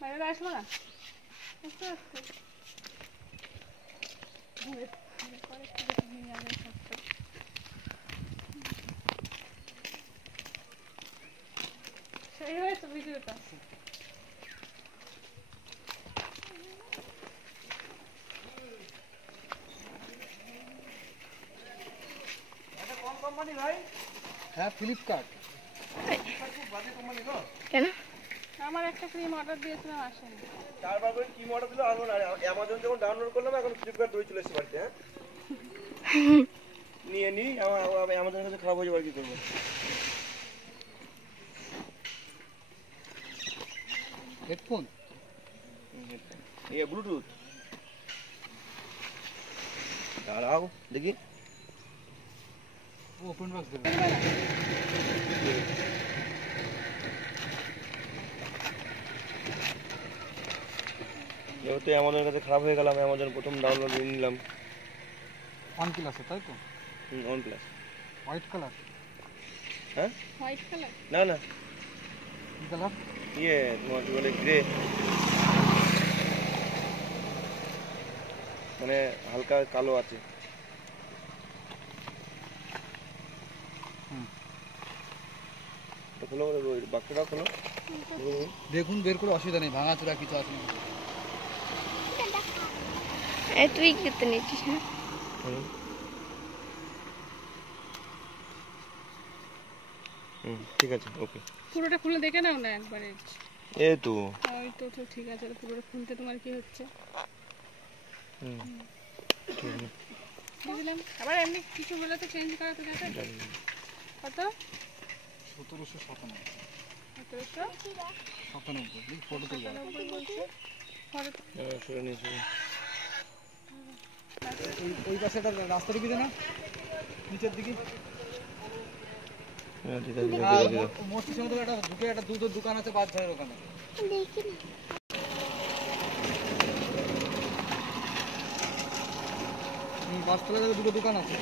বাইরে আসবো না সেই হয়েছে ভিডিওটা। কোন কোম্পানি ভাই? হ্যাঁ ফ্লিপকার্ট। কেন? আমার একটা ক্রিম অর্ডার দিয়েছিলাম আসেনি। চারবার করে ক্রিম অর্ডার দিলো আর অ্যামাজন যখন ডাউনলোড করলাম এখন ফ্লিপকার্ট দৌড়ে চলে এসেছে বাড়িতে। হ্যাঁ নিয়ে নি অ্যামাজনের কাছে খারাপ হয়ে যাবে, কি করবো? Headphone Bluetooth. দাঁড়াও দেখি। ওপেন বক্স দেবে। যেহেতু অ্যামাজনের কাছে খারাপ হয়ে গেলাম, অ্যামাজন প্রথম ডাউনলোড নিয়ে নিলাম। OnePlus তাই তো? OnePlus। White colour? হ্যাঁ হোয়াইট কালার না না কি কালার? তোমার কি বলে গ্রে, মানে হালকা কালো আছে। খোলো বাক্সটা খোলো, দেখুন বের করে, অসুবিধা নেই, ভাঙাচোরা কিছু আছে না। তুই কি করতে নিচ্ছিস? ঠিক আছে, ওকে। পুরোটা খুলে দেখে নাও না একবারে। এই তো ওই তো ঠিক আছে, পুরোটা খুলতে তোমার কি হচ্ছে? বুঝলাম। আবার এমনি কিছু বলে তো চেঞ্জ করা তো যাবে। কত? 1797। 1797 ফটো তুলবে। বলছে। সরে নিয়েছি। ওই পাশে একটা রাস্তা ঢুকিয়ে না নিচের দিকে। ঠিক আছে, মস্তির সময় একটা ঢুকে একটা দুধের দোকান আছে বাজারের ওখানে। দেখি না। বাসতলা থেকে দুটো দোকান আছে।